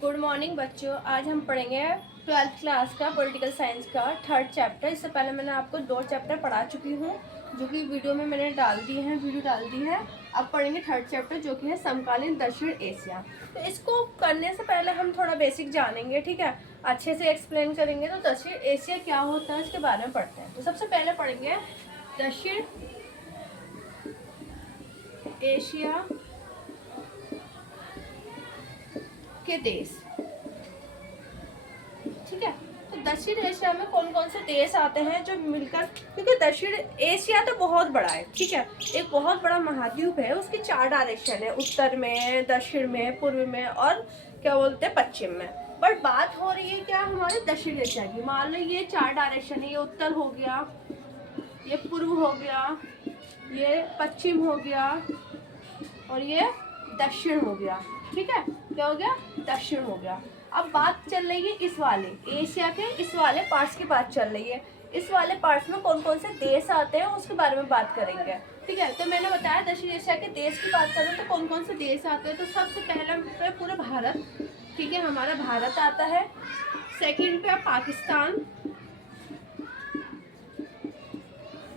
Good morning बच्चों। आज हम पढ़ेंगे 12th क्लास का पॉलिटिकल साइंस का 3rd चैप्टर। इससे पहले मैंने आपको 2 चैप्टर पढ़ा चुकी हूँ जो कि वीडियो में मैंने वीडियो डाल दी है। अब पढ़ेंगे 3rd चैप्टर जो कि है समकालीन दक्षिण एशिया। तो इसको करने से पहले हम थोड़ा बेसिक जानेंगे, ठीक है। अच्छे से एक्सप्लेन करेंगे। तो दक्षिण एशिया क्या होता है इसके बारे में पढ़ते हैं। तो सबसे पहले पढ़ेंगे दक्षिण एशिया के देश, ठीक है। तो दक्षिण एशिया में कौन कौन से देश आते हैं जो मिलकर, क्योंकि दक्षिण एशिया तो बहुत बड़ा है, ठीक है। एक बहुत बड़ा महाद्वीप है, उसकी 4 डायरेक्शन है, उत्तर में, दक्षिण में, पूर्व में और क्या बोलते हैं पश्चिम में। बट बात हो रही है क्या हमारे दक्षिण एशिया की। मान लो ये 4 डायरेक्शन है, ये उत्तर हो गया, ये पूर्व हो गया, ये पश्चिम हो गया और ये दक्षिण हो गया, ठीक है। क्या हो गया? दक्षिण हो गया। अब बात चल रही है इस वाले एशिया के इस वाले पार्ट्स की बात चल रही है। इस वाले पार्ट्स में कौन कौन से देश आते हैं उसके बारे में बात करेंगे, ठीक है। तो मैंने बताया दक्षिण एशिया के देश की बात करें तो कौन कौन से देश आते हैं। तो सबसे पहला पे पूरा भारत, ठीक है, हमारा भारत आता है। सेकंड पे पाकिस्तान,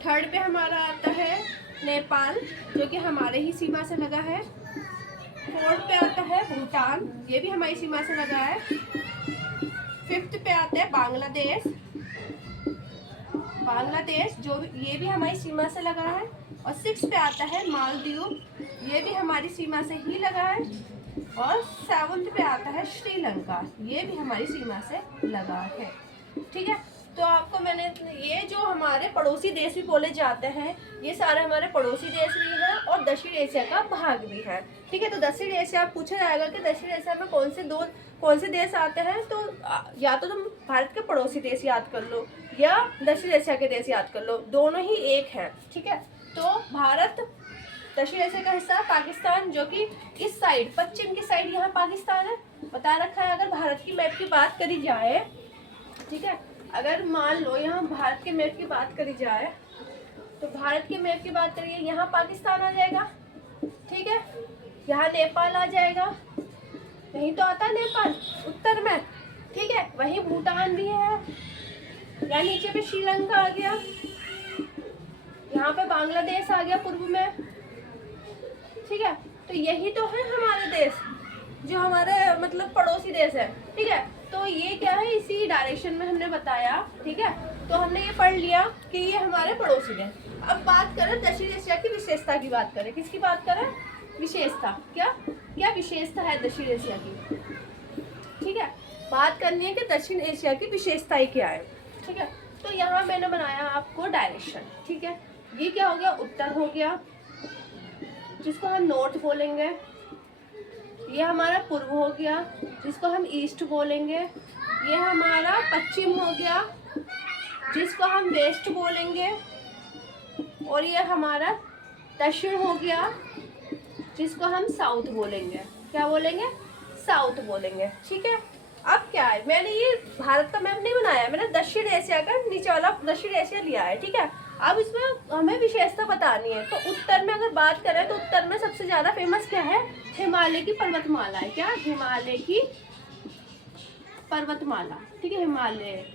थर्ड पे हमारा आता है नेपाल जो कि हमारे ही सीमा से लगा है। फोर्थ पे आता है भूटान, ये भी हमारी सीमा से लगा है। फिफ्थ पे आता है बांग्लादेश, जो ये भी हमारी सीमा से लगा है। और सिक्स पे आता है मालदीव, ये भी हमारी सीमा से ही लगा है। और सेवंथ पे आता है श्रीलंका, ये भी हमारी सीमा से लगा है, ठीक है। तो आपको मैंने ये जो हमारे पड़ोसी देश भी बोले जाते हैं, ये सारे हमारे पड़ोसी देश भी हैं और दक्षिण एशिया का भाग भी है, ठीक है। तो दक्षिण एशिया पूछा जाएगा कि दक्षिण एशिया में कौन से देश आते हैं। तो या तो तुम भारत के पड़ोसी देश याद कर लो या दक्षिण एशिया के देश याद कर लो, दोनों ही एक हैं, ठीक है। तो भारत दक्षिण एशिया का हिस्सा, पाकिस्तान जो कि इस साइड पश्चिम की साइड यहाँ पाकिस्तान है, बता रखा है। अगर भारत की मैप की बात करी जाए, ठीक है, अगर मान लो यहाँ भारत के मैप की बात करी जाए तो भारत के मैप की बात करिए, यहाँ पाकिस्तान आ जाएगा, ठीक है। यहाँ नेपाल आ जाएगा, यहीं तो आता है नेपाल उत्तर में, ठीक है। वहीं भूटान भी है, यहाँ नीचे पे श्रीलंका आ गया, यहाँ पे बांग्लादेश आ गया पूर्व में, ठीक है। तो यही तो है हमारे देश जो हमारे मतलब पड़ोसी देश है, ठीक है। तो ये क्या है, इसी डायरेक्शन में हमने बताया, ठीक है। तो हमने ये पढ़ लिया कि ये हमारे पड़ोसी देश। अब बात करें दक्षिण एशिया की विशेषता की बात करें, किसकी बात करें? विशेषता। क्या क्या विशेषता है दक्षिण एशिया की, ठीक है। बात करनी है कि दक्षिण एशिया की विशेषताएं क्या है, ठीक है। तो यहाँ मैंने बनाया आपको डायरेक्शन, ठीक है। ये क्या हो गया? उत्तर हो गया, जिसको हम नॉर्थ बोलेंगे। ये हमारा पूर्व हो गया, जिसको हम ईस्ट बोलेंगे। ये हमारा पश्चिम हो गया, जिसको हम वेस्ट बोलेंगे। और ये हमारा दक्षिण हो गया, जिसको हम साउथ बोलेंगे। क्या बोलेंगे? साउथ बोलेंगे, ठीक है। अब क्या है, मैंने ये भारत का मैप नहीं बनाया, मैंने दक्षिण एशिया का नीचे वाला दक्षिण एशिया लिया है, ठीक है। अब इसमें हमें विशेषता बतानी है। तो उत्तर में अगर बात करें तो उत्तर में सबसे ज्यादा फेमस क्या है? हिमालय की पर्वतमाला है। क्या? हिमालय की पर्वतमाला, ठीक है, हिमालय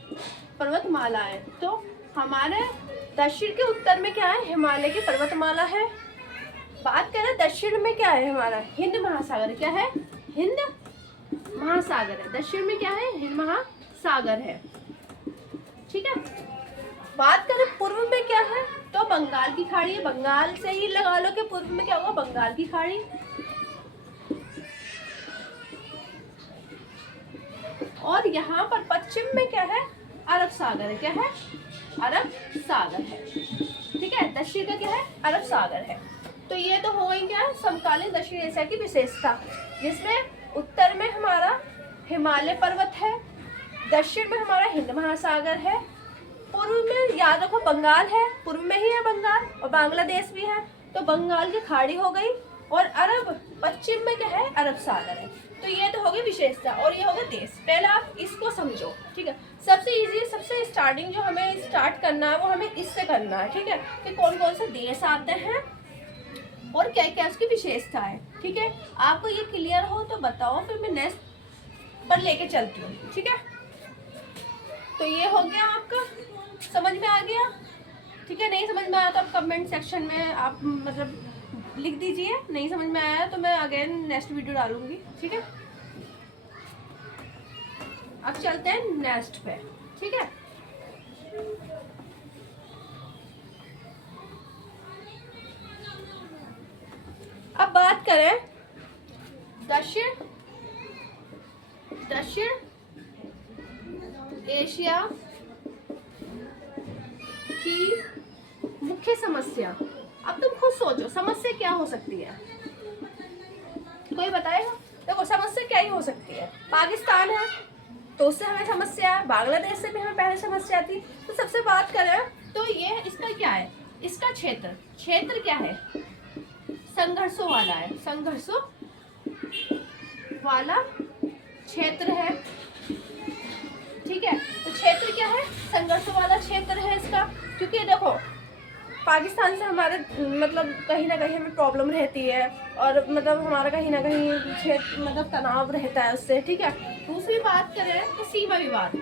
पर्वतमाला है। तो हमारे दक्षिण के उत्तर में क्या है? हिमालय की पर्वतमाला है। बात करें दक्षिण में क्या है हमारा? हिंद महासागर। क्या है? हिंद महासागर है। दक्षिण में क्या है? हिंद महासागर है, ठीक है। बात करें पूर्व में क्या है तो बंगाल की खाड़ी है। बंगाल से ही लगा लो कि पूर्व में क्या होगा? बंगाल की खाड़ी। और यहाँ पर पश्चिम में क्या है? अरब सागर है। क्या है? अरब सागर है, ठीक है। दक्षिण का क्या है? अरब सागर है। तो ये तो हो गई क्या? समकालीन दक्षिण एशिया की विशेषता, जिसमें उत्तर में हमारा हिमालय पर्वत है, दक्षिण में हमारा हिंद महासागर है, पूर्व में याद रखो बंगाल है, पूर्व में ही है बंगाल, और बांग्लादेश भी है। तो बंगाल की खाड़ी हो गई, और अरब पश्चिम में क्या है? अरब सागर है। तो ये तो हो गई विशेषता और ये हो गया देश। पहले आप इसको समझो, ठीक है। सबसे इजी, सबसे स्टार्टिंग जो हमें स्टार्ट करना है वो हमें इससे करना है, ठीक है, कि कौन कौन से देश आते हैं और क्या क्या उसकी विशेषता है, ठीक है। आपको ये क्लियर हो तो बताओ, फिर मैं नेक्स्ट पर लेके चलती हूँ, ठीक है। तो ये हो गया आपका, समझ में आ गया, ठीक है। नहीं समझ में आया तो आप कमेंट सेक्शन में आप मतलब लिख दीजिए, नहीं समझ में आया तो मैं अगेन नेक्स्ट वीडियो डालूंगी, ठीक है। अब चलते हैं नेक्स्ट पे, ठीक है। अब बात करें दक्षिण एशिया की मुख्य समस्या। अब तुम खुद सोचो समस्या क्या हो सकती है, कोई बताएगा? देखो समस्या क्या ही हो सकती है, पाकिस्तान है तो उससे हमें समस्या है, बांग्लादेश से भी हमें पहले समस्या थी। तो सबसे बात करें तो ये इसका क्या है, इसका क्षेत्र क्या है, संघर्षों वाला है, संघर्षों वाला क्षेत्र है, ठीक है। तो क्षेत्र क्या है, संघर्षों वाला क्षेत्र है इसका, क्योंकि देखो पाकिस्तान से हमारे मतलब कहीं ना कहीं हमें प्रॉब्लम रहती है, और मतलब हमारा कहीं ना कहीं मतलब तनाव रहता है उससे, ठीक है। दूसरी बात करें तो सीमा विवाद,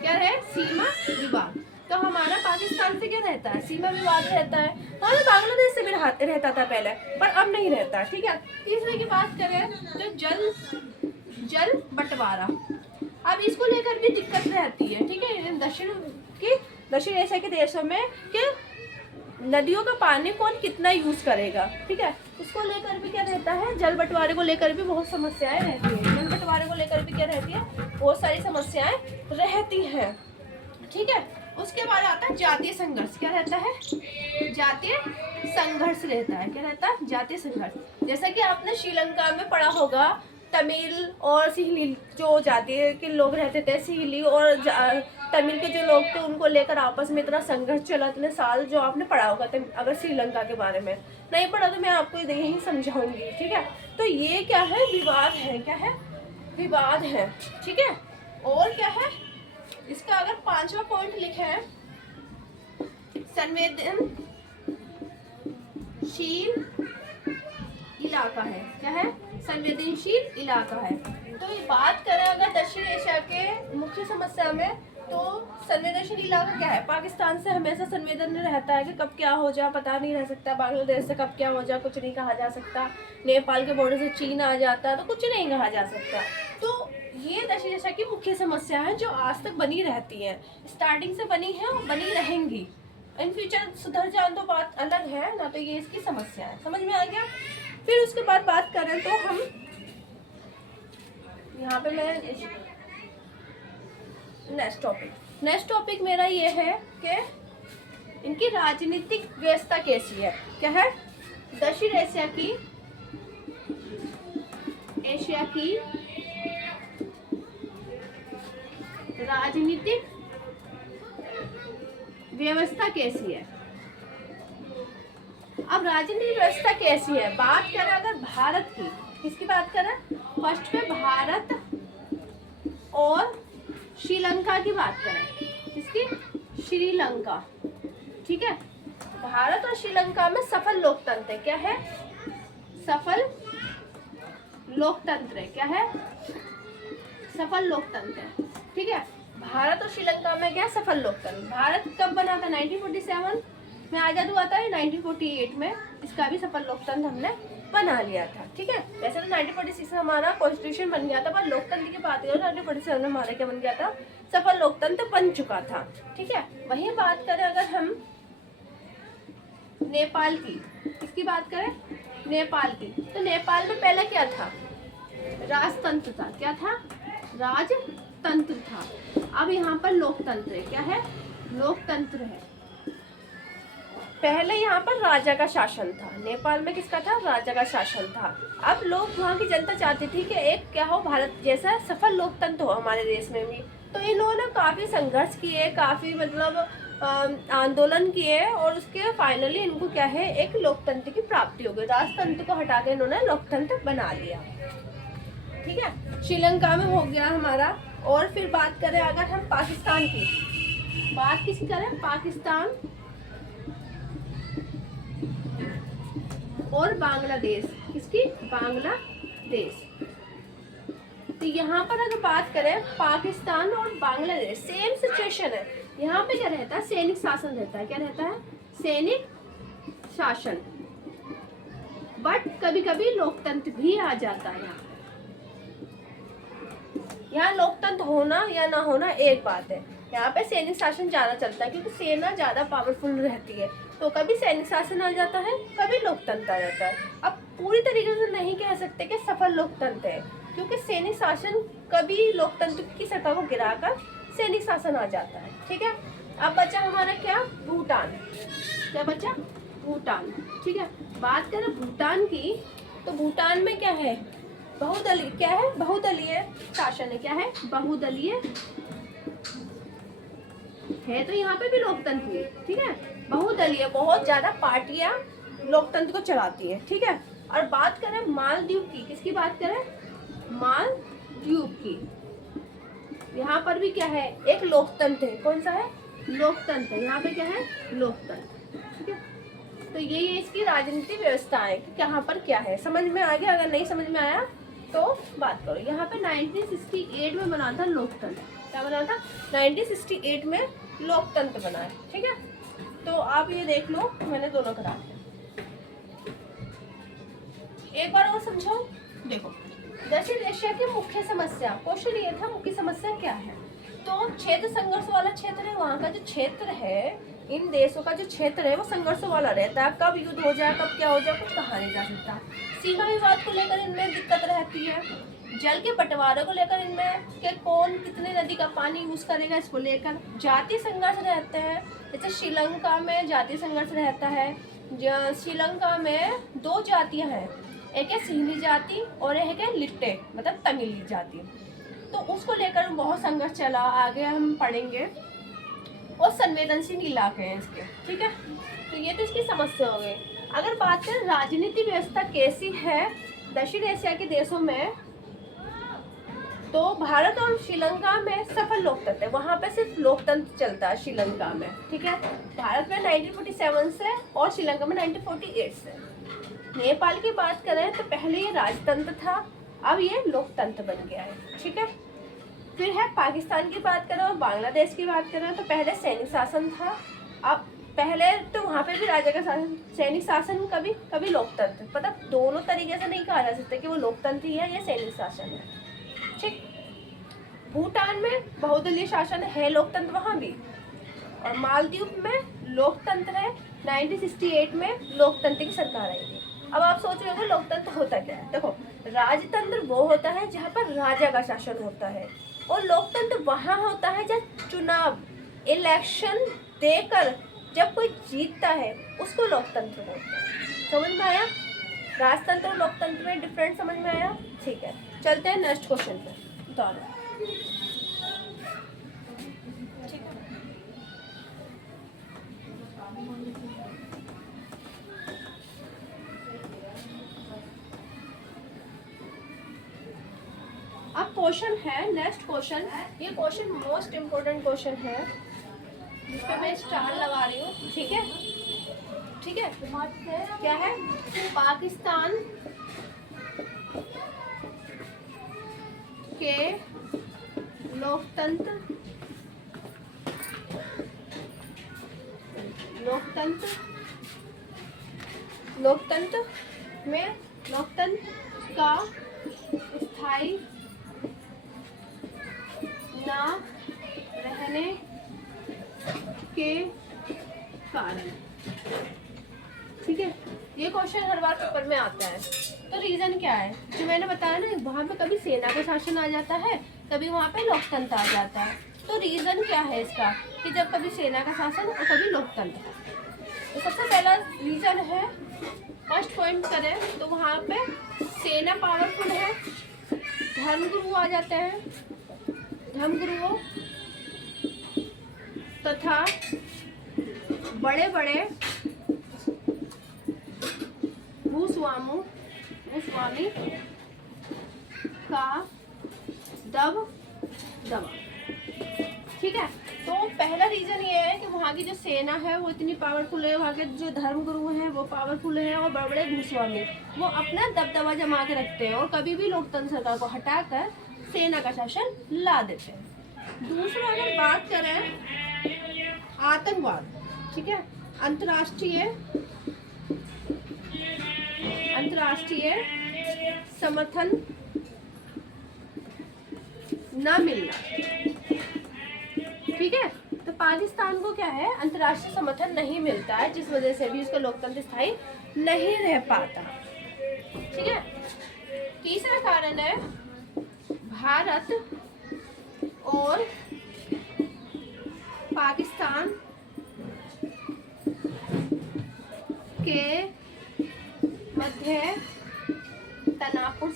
क्या है, सीमा विवाद। तो हमारा पाकिस्तान से क्या रहता है, सीमा विवाद रहता है। हमारा बांग्लादेश से भी रहता था पहले, पर अब नहीं रहता, ठीक है। तीसरे की बात करें तो जल बंटवारा, अब इसको लेकर भी दिक्कत रहती है, ठीक है। दक्षिण एशिया के देशों में कि नदियों का पानी कौन कितना यूज करेगा, ठीक है। उसको लेकर भी क्या रहता है, जल बंटवारे को लेकर भी बहुत समस्याएं रहती है, जल बंटवारे को लेकर भी क्या रहती है, बहुत सारी समस्याएं रहती हैं, ठीक है। उसके बाद आता है जातीय संघर्ष, क्या रहता है, जातीय संघर्ष रहता है, क्या रहता है, जातीय संघर्ष। जैसा कि आपने श्रीलंका में पढ़ा होगा, तमिल और सिहली जो जातीय के लोग रहते थे, सिहली और तमिल के जो लोग थे उनको लेकर आपस में इतना संघर्ष चला इतने साल, जो आपने पढ़ा होगा। अगर श्रीलंका के बारे में नहीं पढ़ा तो मैं आपको यही समझाऊंगी, ठीक है। तो ये क्या है, विवाद है, क्या है, विवाद है, ठीक है। और क्या है इसका, अगर 5वां पॉइंट लिखे हैं, संवेदनशील इलाका है, क्या है, संवेदनशील इलाका है। तो ये बात करें अगर दक्षिण एशिया के मुख्य समस्या में, तो संवेदनशील इलाका क्या है, पाकिस्तान से हमेशा संवेदन रहता है कि कब क्या हो जाए पता नहीं रह सकता, बांग्लादेश से कब क्या हो जाए कुछ नहीं कहा जा सकता, नेपाल के बॉर्डर से चीन आ जाता है तो कुछ नहीं कहा जा सकता। तो ये दक्षिण एशिया की मुख्य समस्या है जो आज तक बनी रहती है, स्टार्टिंग से बनी है और बनी रहेंगी, इन फ्यूचर सुधर जाए तो बात अलग है ना। तो ये इसकी समस्या है, समझ में आ गया। फिर उसके बाद बात करें तो हम यहाँ पे मैं नेक्स्ट टॉपिक मेरा ये है कि इनकी राजनीतिक व्यवस्था कैसी है, क्या है, दक्षिण एशिया की राजनीतिक व्यवस्था कैसी है। अब राजनीतिक व्यवस्था कैसी है, बात करें अगर भारत की, किसकी बात करें, फर्स्ट में भारत और श्रीलंका की बात करें, किसकी, श्रीलंका, ठीक है। भारत और श्रीलंका में सफल लोकतंत्र है, क्या है, सफल लोकतंत्र है, क्या है, सफल लोकतंत्र है, ठीक है। भारत और श्रीलंका में क्या सफल लोकतंत्र, भारत कब बना था, 1947 में आज़ाद हुआ था, 1948 में इसका भी सफल लोकतंत्र हमने बना लिया था, ठीक है। वैसे तो 1946 में हमारा कॉन्स्टिट्यूशन बन गया था, पर लोकतंत्र की बात करें 1947 में हमारा क्या बन गया था, सफल लोकतंत्र बन चुका था, ठीक है। वहीं बात करें अगर हम नेपाल की, किसकी बात करें, नेपाल की, तो नेपाल में पहले क्या था, राजतंत्र था, क्या था, राजतंत्र था। अब यहाँ पर लोकतंत्र है, क्या है, लोकतंत्र है। पहले यहाँ पर राजा का शासन था, नेपाल में किसका था, राजा का शासन था। अब लोग वहाँ की जनता चाहती थी कि एक क्या हो, भारत जैसा सफल लोकतंत्र हो हमारे देश में भी। तो इन्होंने काफ़ी संघर्ष किए, काफ़ी मतलब आंदोलन किए, और उसके फाइनली इनको क्या है, एक लोकतंत्र की प्राप्ति हो गई, राजतंत्र को हटा के इन्होंने लोकतंत्र बना लिया, ठीक है। श्रीलंका में हो गया हमारा। और फिर बात करें अगर हम पाकिस्तान की, बात किसकी करें, पाकिस्तान और बांग्लादेश, किसकी, बांग्लादेश, तो यहाँ पर अगर बात करें पाकिस्तान और बांग्लादेश सेम सिचुएशन है। यहाँ पे क्या रहता है, सैनिक शासन रहता है। क्या रहता है, सैनिक शासन, बट कभी कभी लोकतंत्र भी आ जाता है। यहाँ लोकतंत्र होना या ना होना एक बात है, यहाँ पे सैनिक शासन ज्यादा चलता है क्योंकि सेना ज्यादा पावरफुल रहती है। तो कभी सैनिक शासन आ जाता है, कभी लोकतंत्र आ जाता है। अब पूरी तरीके से नहीं कह सकते कि सफल लोकतंत्र है, क्योंकि सैनिक शासन कभी लोकतंत्र की सत्ता को गिराकर सैनिक शासन आ जाता है। ठीक है, अब बचा हमारा क्या, भूटान। क्या बचा, भूटान। ठीक है, बात करें भूटान की, तो भूटान में क्या है, बहुदलीय। क्या है, बहुदलीय शासन है। क्या है, बहुदलीय है। तो यहाँ पे भी लोकतंत्र है। ठीक है, बहुदलीय, बहुत ज्यादा पार्टियां लोकतंत्र को चलाती है। ठीक है, और बात करें मालदीव की, किसकी बात करें, मालदीव की, यहाँ पर भी क्या है, एक लोकतंत्र है। कौन सा है, लोकतंत्र है। यहाँ पे क्या है, लोकतंत्र। ठीक है, तो ये इसकी राजनीतिक व्यवस्था है कि यहाँ पर क्या है। समझ में आ गया, अगर नहीं समझ में आया तो बात करो। यहाँ पे 1968 में बना था लोकतंत्र। क्या बना था, 1968 में लोकतंत्र बना है। ठीक है, तो आप ये देख लो, मैंने दोनों करा एक बार और समझो। देखो, दक्षिण एशिया की मुख्य समस्या, क्वेश्चन ये था मुख्य समस्या क्या है। तो क्षेत्र संघर्ष वाला क्षेत्र है, वहाँ का जो क्षेत्र है, इन देशों का जो क्षेत्र है वो संघर्ष वाला रहता है। कब युद्ध हो जाए, कब क्या हो जाए, कुछ कहा नहीं जा सकता। सीमा विवाद को लेकर इनमें दिक्कत रहती है। जल के बंटवारे को लेकर इनमें कि कौन कितने नदी का पानी यूज करेगा, इसको लेकर जातीय संघर्ष रहते हैं। जैसे श्रीलंका में जातीय संघर्ष रहता है। श्रीलंका में 2 जातियां हैं, एक है सिंहली जाति और एक है लिट्टे, मतलब तमिल जाति। तो उसको लेकर बहुत संघर्ष चला, आगे हम पढ़ेंगे। और संवेदनशील इलाके हैं इसके। ठीक है, तो ये तो इसकी समस्या हो गई। अगर बात करें राजनीतिक व्यवस्था कैसी है दक्षिण एशिया के देशों में, तो भारत और श्रीलंका में सफल लोकतंत्र है। वहाँ पे सिर्फ लोकतंत्र चलता है श्रीलंका में। ठीक है, भारत में 1947 से और श्रीलंका में 1948 से। नेपाल की बात करें तो पहले ये राजतंत्र था, अब ये लोकतंत्र बन गया है। ठीक है, फिर है पाकिस्तान की बात करें और बांग्लादेश की बात करें तो पहले सैनिक शासन था। अब पहले तो वहाँ पे भी राजा का शासन, सैनिक शासन, कभी कभी लोकतंत्र। मतलब दोनों तरीके से नहीं कहा जा सकता कि वो लोकतंत्र ही है या सैनिक शासन है। ठीक, भूटान में बहुदलीय शासन है, लोकतंत्र वहाँ भी। और मालदीव में लोकतंत्र है, 1968 में लोकतंत्र की सरकार आई थी। अब आप सोच रहे हो लोकतंत्र होता क्या है। देखो, राजतंत्र वो होता है जहाँ पर राजा का शासन होता है, और लोकतंत्र वहाँ होता है जब चुनाव, इलेक्शन देकर जब कोई जीतता है उसको लोकतंत्र बोलते हैं। समझ में आया, राजतंत्र और लोकतंत्र में डिफरेंट समझ में आया। ठीक है, चलते हैं नेक्स्ट क्वेश्चन पे। दोनों ठीक है, अब क्वेश्चन है नेक्स्ट क्वेश्चन। ये क्वेश्चन मोस्ट इम्पोर्टेंट क्वेश्चन है, जिस पे मैं स्टार लगा रही हूँ। ठीक है, ठीक है, क्या है, पाकिस्तान के लोकतंत्र में लोकतंत्र का स्थायी ना रहने के कारण। ठीक है, ये क्वेश्चन हर बार पेपर में आता है। तो रीजन क्या है, जो मैंने बताया ना, वहाँ पे कभी सेना का शासन आ जाता है, कभी वहाँ पे लोकतंत्र आ जाता है। तो रीजन क्या है इसका, कि जब कभी सेना का शासन और कभी लोकतंत्र। तो सबसे पहला रीजन है, फर्स्ट पॉइंट करें तो वहाँ पे सेना पावरफुल है, धर्मगुरु आ जाते हैं, धर्मगुरुओं तथा बड़े बड़े भूस्वामी का दबदबा। ठीक है। तो पहला रीज़न ये है कि वहाँ की जो सेना है वो इतनी पावरफुल है, वहाँ के जो धर्मगुरु हैं वो पावरफुल हैं, और बड़े बड़े भूस्वामी वो अपना दबदबा जमा के रखते हैं और कभी भी लोकतंत्र सरकार को हटाकर सेना का शासन ला देते हैं। दूसरा अगर बात करें आतंकवाद, ठीक है, अंतर्राष्ट्रीय समर्थन न मिलना, ठीक है। तो पाकिस्तान को क्या है, अंतर्राष्ट्रीय समर्थन नहीं मिलता है, जिस वजह से भी उसका लोकतंत्र स्थायी नहीं रह पाता, ठीक है। तीसरा कारण है भारत और पाकिस्तान के मध्य तनावपूर्ण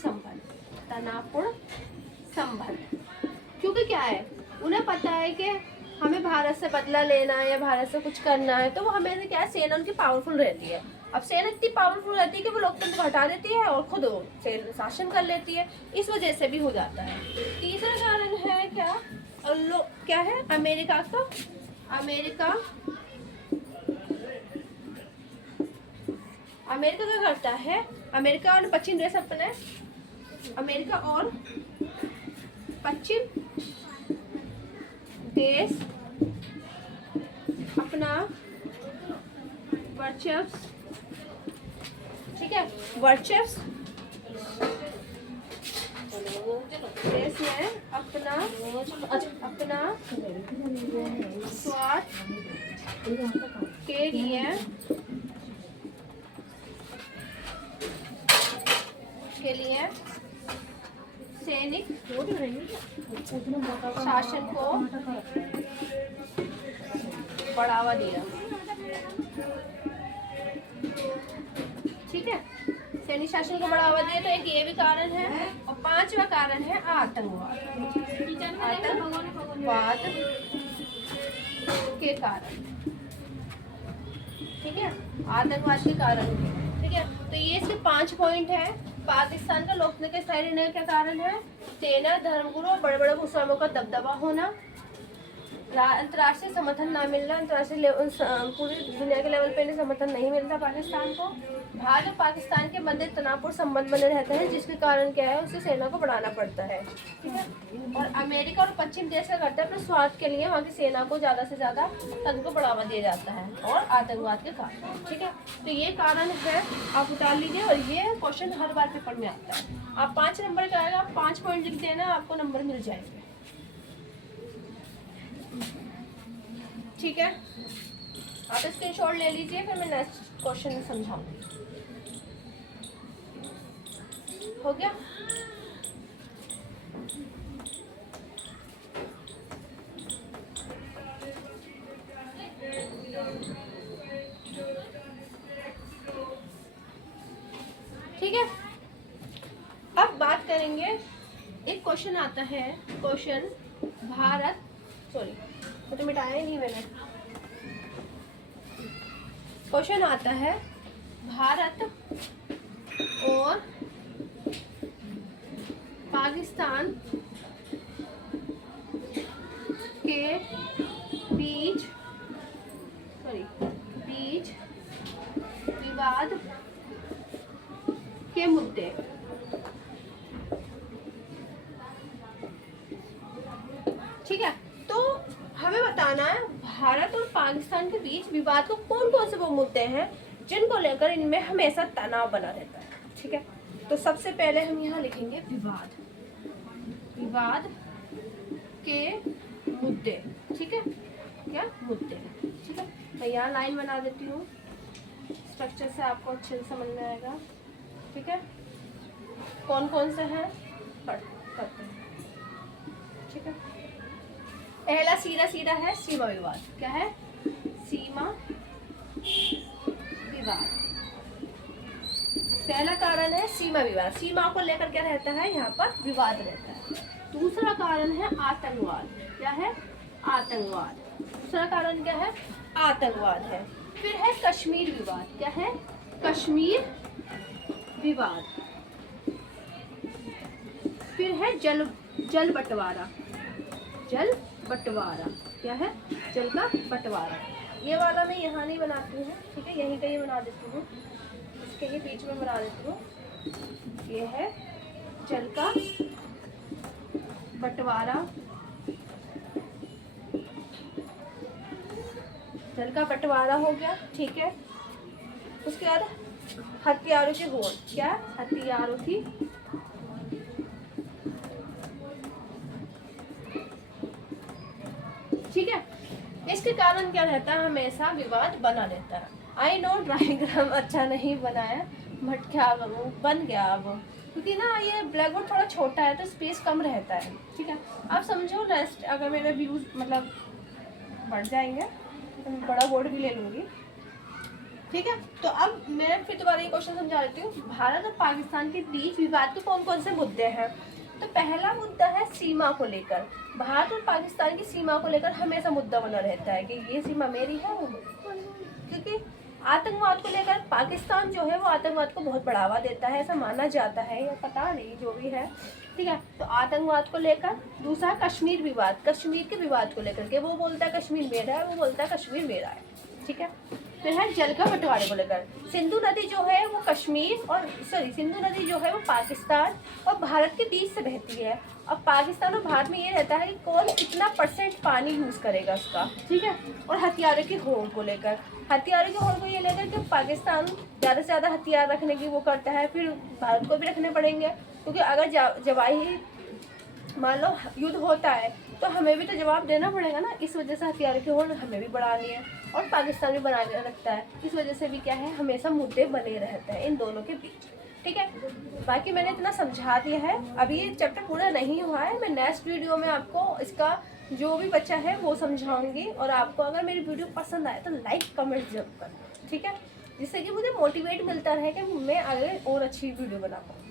संबंध, क्योंकि क्या है, उन्हें पता है कि हमें भारत से बदला लेना है या भारत से कुछ करना है, तो वो हमें क्या है, सेना उनकी पावरफुल रहती है। अब सेना इतनी पावरफुल रहती है कि वो लोकतंत्र को हटा देती है और खुद शासन कर लेती है, इस वजह से भी हो जाता है। तीसरा कारण है क्या है, अमेरिका क्या करता है, अमेरिका और पश्चिम देश अपने अमेरिका और पश्चिम देश अपना वर्चस्व, ठीक है, वर्चस्व देश में अपना स्वार्थ के लिए सैनिक शासन को बढ़ावा दिया, ठीक है, सैनिक शासन को बढ़ावा दिया। तो एक ये भी कारण है। और पांचवा कारण है आतंकवाद के कारण, ठीक है, आतंकवाद के कारण, ठीक है। तो ये इसके 5 पॉइंट है। पाकिस्तान का लोकतंत्र स्थायी रहने का कारण है सेना, धर्मगुरु और बड़े बड़े भूस्वामियों का दबदबा होना, अंतर्राष्ट्रीय समर्थन ना मिलना, अंतर्राष्ट्रीय पूरी दुनिया के लेवल पे इन्हें समर्थन नहीं मिलता पाकिस्तान को। भारत और पाकिस्तान के मध्य तनावपूर्ण संबंध बने रहते हैं, जिसके कारण क्या है, उसे सेना को बढ़ाना पड़ता है, ठीक है। और अमेरिका और पश्चिम देश क्या करता है, अपने स्वार्थ के लिए वहाँ की सेना को ज़्यादा से ज़्यादा तंत्र को बढ़ावा दिया जाता है, और आतंकवाद के कारण, ठीक है। तो ये कारण है, आप उतार लीजिए, और ये क्वेश्चन हर बार पेपर में आता है। आप 5 नंबर का आएगा, आप 5 पॉइंट लिख देना, आपको नंबर मिल जाएंगे, ठीक है। आप स्क्रीनशॉट ले लीजिए, फिर मैं नेक्स्ट क्वेश्चन समझाऊंगी। हो गया? ठीक है। अब बात करेंगे, एक क्वेश्चन आता है, क्वेश्चन भारत, तो मिटाया ही नहीं मैंने। क्वेश्चन आता है भारत और पाकिस्तान के बीच विवाद के मुद्दे, ठीक है। तो हमें बताना है भारत और पाकिस्तान के बीच विवाद को कौन कौन से वो मुद्दे हैं जिनको लेकर इनमें हमेशा तनाव बना रहता है, ठीक है। तो सबसे पहले हम यहाँ लिखेंगे विवाद के मुद्दे, ठीक है, क्या मुद्दे, ठीक है। मैं यहाँ लाइन बना देती हूँ, स्ट्रक्चर से आपको अच्छे से समझ में आएगा, ठीक है। कौन कौन से हैं करते हैं, ठीक है। पहला सीधा है सीमा विवाद। क्या है? सीमा विवाद। पहला कारण है सीमा विवाद, सीमा को लेकर क्या रहता है, यहाँ पर विवाद रहता है। दूसरा कारण है आतंकवाद। क्या है? आतंकवाद। दूसरा कारण क्या है? आतंकवाद है। फिर है कश्मीर विवाद। क्या है? कश्मीर विवाद। फिर है जल बंटवारा। जल बंटवारा। क्या है? जल का बंटवारा। ये वाला मैं यहाँ नहीं बनाती हूँ, ठीक है, यहीं कहीं बना देती हूँ, इसके ही बीच में बना देती हूँ। ये है जल का बंटवारा। जल का बंटवारा हो गया, ठीक है। उसके बाद हथियारों की होड़। क्या? हथियारों की ठीक है। इसके कारण क्या रहता है? हमेशा विवाद बना रहता है। आई नो डायग्राम अच्छा नहीं बनाया, बट क्या करूँ, बन गया अब, क्योंकि ना ये ब्लैक बोर्ड थोड़ा छोटा है तो स्पेस कम रहता है, ठीक है। आप समझो नेक्स्ट अगर मेरे व्यूज़ मतलब बढ़ जाएंगे तो मैं बड़ा बोर्ड भी ले लूँगी, ठीक है। तो अब मैं फिर दोबारा ये क्वेश्चन समझा देती हूँ। भारत और पाकिस्तान के बीच विवाद के कौन कौन से मुद्दे हैं? तो पहला मुद्दा है सीमा को लेकर। भारत और पाकिस्तान की सीमा को लेकर हमेशा मुद्दा बना रहता है कि ये सीमा मेरी है, क्योंकि आतंकवाद को लेकर पाकिस्तान जो है वो आतंकवाद को बहुत बढ़ावा देता है, ऐसा माना जाता है, या पता नहीं जो भी है, ठीक है। तो आतंकवाद को लेकर। दूसरा कश्मीर विवाद, कश्मीर के विवाद को लेकर के वो बोलता है कश्मीर मेरा है, वो बोलता है कश्मीर मेरा है, ठीक है। फिर है जल का बंटवारे को लेकर। सिंधु नदी जो है वो कश्मीर और सिंधु नदी जो है वो पाकिस्तान और भारत के बीच से बहती है। अब पाकिस्तान और भारत में ये रहता है कि कौन कितना परसेंट पानी यूज़ करेगा उसका, ठीक है। और हथियारों की होड़ को लेकर। हथियारों की होड़ को ये लेकर कि पाकिस्तान ज़्यादा से ज़्यादा हथियार रखने की वो करता है, फिर भारत को भी रखने पड़ेंगे, क्योंकि अगर जवाही मान लो युद्ध होता है तो हमें भी तो जवाब देना पड़ेगा ना। इस वजह से हथियारों की होड़ हमें भी बढ़ानी है और पाकिस्तान भी बनाने रखता है। इस वजह से भी क्या है, हमेशा मुद्दे बने रहते हैं इन दोनों के बीच, ठीक है। बाकी मैंने इतना समझा दिया है, अभी ये चैप्टर पूरा नहीं हुआ है, मैं नेक्स्ट वीडियो में आपको इसका जो भी बचा है वो समझाऊंगी। और आपको अगर मेरी वीडियो पसंद आए तो लाइक कमेंट जरूर करना, ठीक है, जिससे कि मुझे मोटिवेट मिलता रहे कि मैं आगे और अच्छी वीडियो बना पाऊँ।